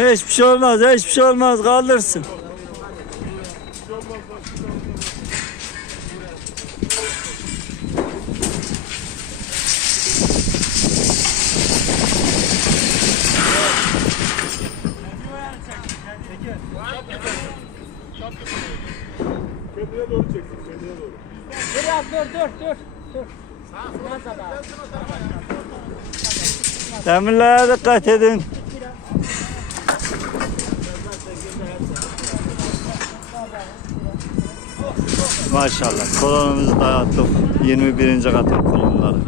Hiçbir şey olmaz, hiçbir şey olmaz. Kaldırsın. Kendine doğru çeksin, kendine doğru. Dur dur dur. Dur. Demirlere dikkat edin. Maşallah kolonumuzu dağıttık. 21. katın kolonları.